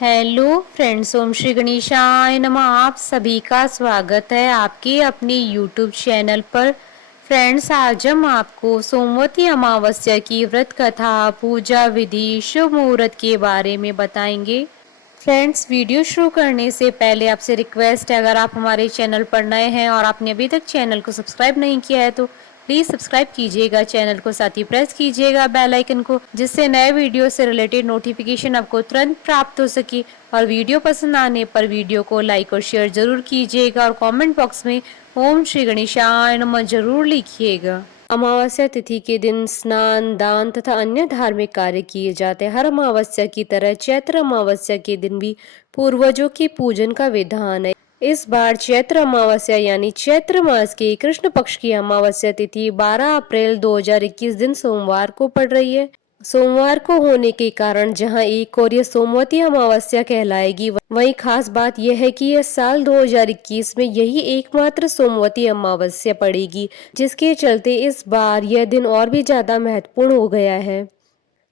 Hello friends, ओम श्री गणेशाय नमः। आप सभी का स्वागत है आपके अपने यूट्यूब चैनल पर। फ्रेंड्स, आज हम आपको सोमवती अमावस्या की व्रत कथा, पूजा विधि, शुभ मुहूर्त के बारे में बताएंगे। फ्रेंड्स, वीडियो शुरू करने से पहले आपसे रिक्वेस्ट है, अगर आप हमारे चैनल पर नए हैं और आपने अभी तक चैनल को सब्सक्राइब नहीं किया है तो प्लीज़ सब्सक्राइब कीजिएगा चैनल को, साथ ही प्रेस कीजिएगा बेल आइकन को, जिससे नए वीडियो से रिलेटेड नोटिफिकेशन आपको तुरंत प्राप्त हो सके। और वीडियो पसंद आने पर वीडियो को लाइक और शेयर जरूर कीजिएगा और कमेंट बॉक्स में ओम श्री गणेशाय नमः जरूर लिखिएगा। अमावस्या तिथि के दिन स्नान, दान तथा अन्य धार्मिक कार्य किए जाते हैं। हर अमावस्या की तरह चैत्र अमावस्या के दिन भी पूर्वजों के पूजन का विधान है। इस बार चैत्र अमावस्या यानी चैत्र मास की कृष्ण पक्ष की अमावस्या तिथि 12 अप्रैल 2021 दिन सोमवार को पड़ रही है। सोमवार को होने के कारण जहां एक और यह सोमवती अमावस्या कहलाएगी, वहीं खास बात यह है कि यह साल 2021 में यही एकमात्र सोमवती अमावस्या पड़ेगी, जिसके चलते इस बार यह दिन और भी ज्यादा महत्वपूर्ण हो गया है।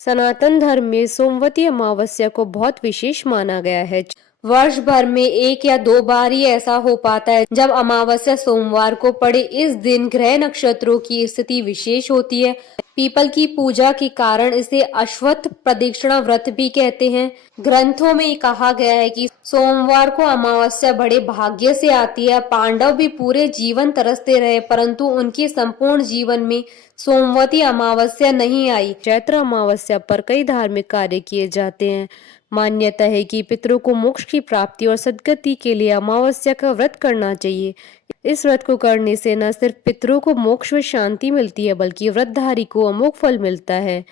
सनातन धर्म में सोमवती अमावस्या को बहुत विशेष माना गया है। वर्ष भर में एक या दो बार ही ऐसा हो पाता है जब अमावस्या सोमवार को पड़े। इस दिन ग्रह नक्षत्रों की स्थिति विशेष होती है। पीपल की पूजा के कारण इसे अश्वत्थ प्रदक्षिणा व्रत भी कहते हैं। ग्रंथों में कहा गया है कि सोमवार को अमावस्या बड़े भाग्य से आती है। पांडव भी पूरे जीवन तरसते रहे, परंतु उनके संपूर्ण जीवन में सोमवती अमावस्या नहीं आई। चैत्र अमावस्या पर कई धार्मिक कार्य किए जाते हैं। मान्यता है कि पितरों को मोक्ष की प्राप्ति और सद्गति के लिए अमावस्या का व्रत करना चाहिए। इस व्रत को करने से न सिर्फ पितरों को मोक्ष व शांति मिलती है, बल्कि व्रतधारी को अमोघ फल मिलता है।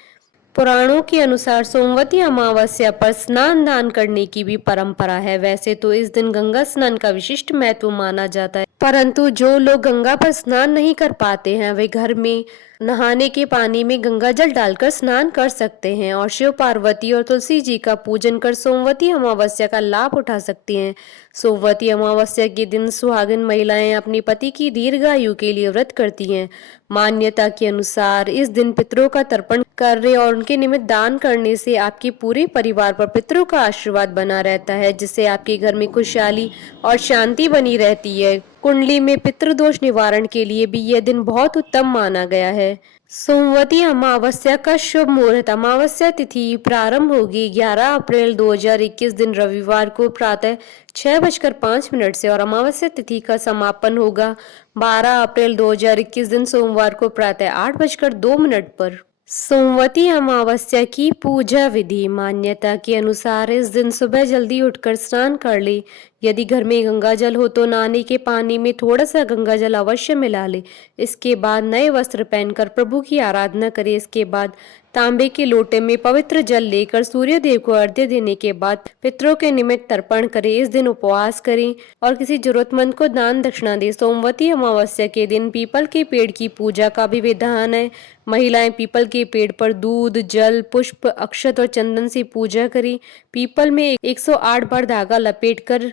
पुराणों के अनुसार सोमवती अमावस्या पर स्नान दान करने की भी परंपरा है। वैसे तो इस दिन गंगा स्नान का विशिष्ट महत्व माना जाता है, परंतु जो लोग गंगा पर स्नान नहीं कर पाते हैं, वे घर में नहाने के पानी में गंगा जल डालकर स्नान कर सकते हैं और शिव पार्वती और तुलसी जी का पूजन कर सोमवती अमावस्या का लाभ उठा सकते हैं। सोमवती अमावस्या के दिन सुहागिन महिलाएं अपने पति की दीर्घायु के लिए व्रत करती हैं। मान्यता के अनुसार इस दिन पितरों का तर्पण करने और उनके निमित्त दान करने से आपके पूरे परिवार पर पितरों का आशीर्वाद बना रहता है, जिससे आपके घर में खुशहाली और शांति बनी रहती है। कुंडली में पितृदोष निवारण के लिए भी यह दिन बहुत उत्तम माना गया है। सोमवती अमावस्या का शुभ मुहूर्त। अमावस्या तिथि प्रारंभ होगी 11 अप्रैल 2021 दिन रविवार को प्रातः 6:05 से और अमावस्या तिथि का समापन होगा 12 अप्रैल 2021 दिन सोमवार को प्रातः 8:02 पर। सोमवती अमावस्या की पूजा विधि। मान्यता के अनुसार इस दिन सुबह जल्दी उठकर स्नान कर ले। यदि घर में गंगा जल हो तो नहाने के पानी में थोड़ा सा गंगा जल अवश्य मिला ले। इसके बाद नए वस्त्र पहनकर प्रभु की आराधना करें। इसके बाद तांबे के लोटे में पवित्र जल लेकर सूर्य देव को अर्घ्य देने के बाद पितरों के निमित्त तर्पण करें। इस दिन उपवास करें और किसी जरूरतमंद को दान दक्षिणा दें। सोमवती अमावस्या के दिन पीपल के पेड़ की पूजा का भी विधान है। महिलाएं पीपल के पेड़ पर दूध, जल, पुष्प, अक्षत और चंदन से पूजा करें। पीपल में 108 बार धागा लपेटकर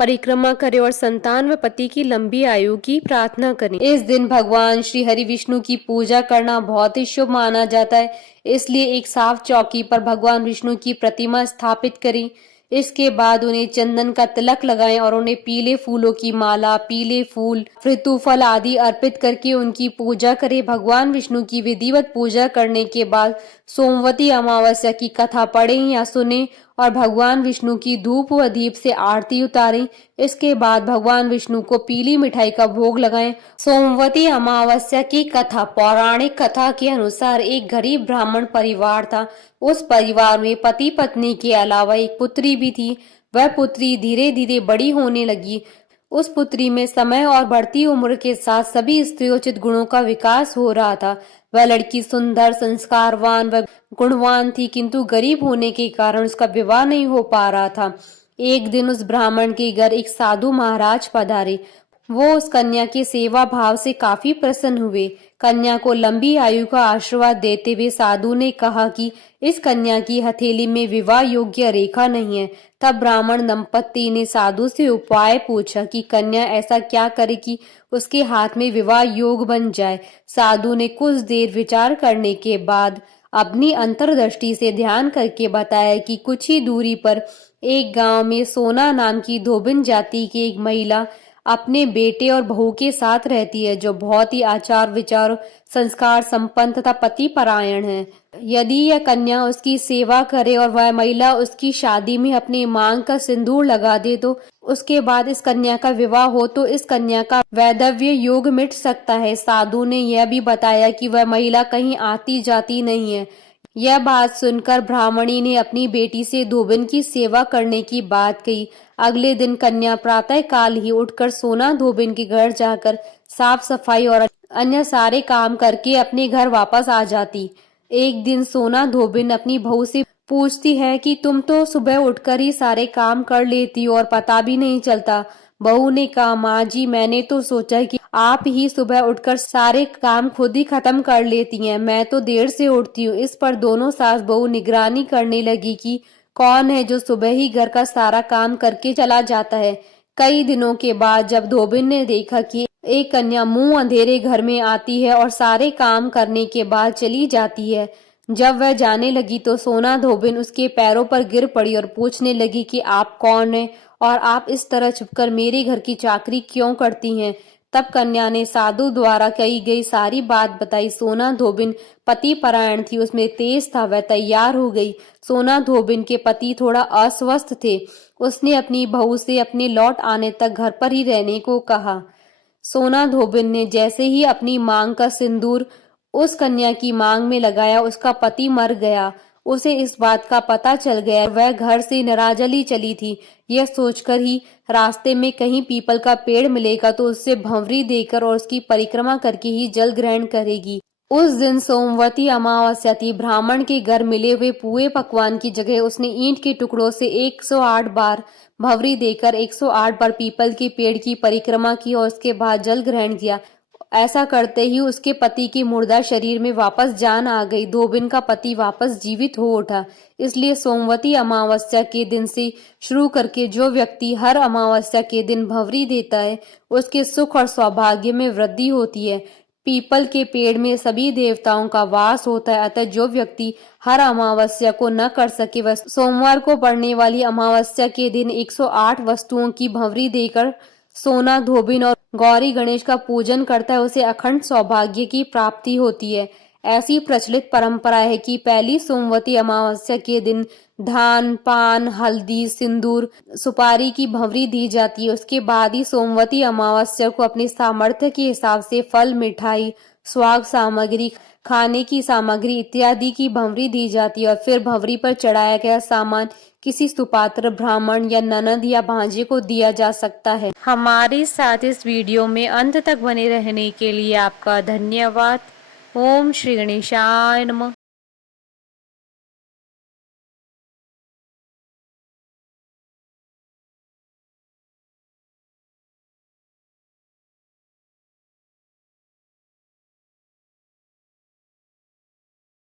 परिक्रमा करें और संतान व पति की लंबी आयु की प्रार्थना करें। इस दिन भगवान श्री हरि विष्णु की पूजा करना बहुत ही शुभ माना जाता है, इसलिए एक साफ चौकी पर भगवान विष्णु की प्रतिमा स्थापित करें। इसके बाद उन्हें चंदन का तिलक लगाएं और उन्हें पीले फूलों की माला, पीले फूल, ऋतुफल आदि अर्पित करके उनकी पूजा करें। भगवान विष्णु की विधिवत पूजा करने के बाद सोमवती अमावस्या की कथा पढ़ें या सुनें और भगवान विष्णु की धूप व दीप से आरती उतारें। इसके बाद भगवान विष्णु को पीली मिठाई का भोग लगाएं। सोमवती अमावस्या की कथा। पौराणिक कथा के अनुसार एक गरीब ब्राह्मण परिवार था। उस परिवार में पति पत्नी के अलावा एक पुत्री भी थी। वह पुत्री धीरे धीरे बड़ी होने लगी। उस पुत्री में समय और बढ़ती उम्र के साथ सभी स्त्रियोचित गुणों का विकास हो रहा था। वह लड़की सुंदर, संस्कारवान व गुणवान थी, किंतु गरीब होने के कारण उसका विवाह नहीं हो पा रहा था। एक दिन उस ब्राह्मण के घर एक साधु महाराज पधारे। वो उस कन्या के सेवा भाव से काफी प्रसन्न हुए। कन्या को लंबी आयु का आशीर्वाद देते हुए साधु ने कहा कि इस कन्या की हथेली में विवाह योग्य रेखा नहीं है। तब ब्राह्मण दंपत्ति ने साधु से उपाय पूछा कि कन्या ऐसा क्या करे कि उसके हाथ में विवाह योग बन जाए। साधु ने कुछ देर विचार करने के बाद अपनी अंतर्दृष्टि से ध्यान करके बताया कि कुछ ही दूरी पर एक गांव में सोना नाम की धोबिन जाति की एक महिला अपने बेटे और बहू के साथ रहती है, जो बहुत ही आचार विचार संस्कार संपन्न तथा पति परायण है। यदि यह कन्या उसकी सेवा करे और वह महिला उसकी शादी में अपनी मांग का सिंदूर लगा दे, तो उसके बाद इस कन्या का विवाह हो तो इस कन्या का वैधव्य योग मिट सकता है। साधु ने यह भी बताया कि वह महिला कहीं आती जाती नहीं है। यह बात सुनकर ब्राह्मणी ने अपनी बेटी से धोबिन की सेवा करने की बात कही। अगले दिन कन्या प्रातः काल ही उठकर सोना धोबिन के घर जाकर साफ सफाई और अन्य सारे काम करके अपने घर वापस आ जाती। एक दिन सोना धोबिन अपनी बहू से पूछती है कि तुम तो सुबह उठकर ही सारे काम कर लेती हो और पता भी नहीं चलता। बहू ने कहा, माँ जी, मैंने तो सोचा कि आप ही सुबह उठकर सारे काम खुद ही खत्म कर लेती हैं, मैं तो देर से उठती हूँ। इस पर दोनों सास बहू निगरानी करने लगी कि कौन है जो सुबह ही घर का सारा काम करके चला जाता है। कई दिनों के बाद जब धोबिन ने देखा कि एक कन्या मुंह अंधेरे घर में आती है और सारे काम करने के बाद चली जाती है, जब वह जाने लगी तो सोना धोबिन उसके पैरों पर गिर पड़ी और पूछने लगी कि आप कौन हैं और आप इस तरह छुपकर मेरे घर की चाकरी क्यों करती हैं। तब कन्या ने साधु द्वारा कही गई सारी बात बताई। सोना धोबिन पति परायण थी, उसमें तेज था, वह तैयार हो गई। सोना धोबिन के पति थोड़ा अस्वस्थ थे। उसने अपनी बहू से अपने लौट आने तक घर पर ही रहने को कहा। सोना धोबिन ने जैसे ही अपनी मांग का सिंदूर उस कन्या की मांग में लगाया, उसका पति मर गया। उसे इस बात का पता चल गया, वह घर से निराजली चली थी। यह सोचकर ही रास्ते में कहीं पीपल का पेड़ मिलेगा तो उससे भंवरी देकर और उसकी परिक्रमा करके ही जल ग्रहण करेगी। उस दिन सोमवती अमावस्या थी। ब्राह्मण के घर मिले हुए पुए पकवान की जगह उसने ईंट के टुकड़ों से 108 बार भंवरी देकर 108 बार पीपल के पेड़ की परिक्रमा की और उसके बाद जल ग्रहण किया। ऐसा करते ही उसके पति की मुर्दा शरीर में वापस जान आ गई। धोबिन का पति वापस जीवित हो उठा। इसलिए सोमवती अमावस्या के दिन से शुरू करके जो व्यक्ति हर अमावस्या के दिन भंवरी देता है, उसके सुख और सौभाग्य में वृद्धि होती है। पीपल के पेड़ में सभी देवताओं का वास होता है, अतः जो व्यक्ति हर अमावस्या को न कर सके, वह सोमवार को पड़ने वाली अमावस्या के दिन 108 वस्तुओं की भंवरी देकर सोना धोबिन और गौरी गणेश का पूजन करता है, उसे अखंड सौभाग्य की प्राप्ति होती है। ऐसी प्रचलित परंपरा है कि पहली सोमवती अमावस्या के दिन धान, पान, हल्दी, सिंदूर, सुपारी की भंवरी दी जाती है। उसके बाद ही सोमवती अमावस्या को अपने सामर्थ्य के हिसाब से फल, मिठाई, स्वाग सामग्री, खाने की सामग्री इत्यादि की भंवरी दी जाती है और फिर भंवरी पर चढ़ाया गया सामान किसी सुपात्र, ब्राह्मण या ननद या भांजे को दिया जा सकता है। हमारे साथ इस वीडियो में अंत तक बने रहने के लिए आपका धन्यवाद। ओम श्री गणेशाय नमः।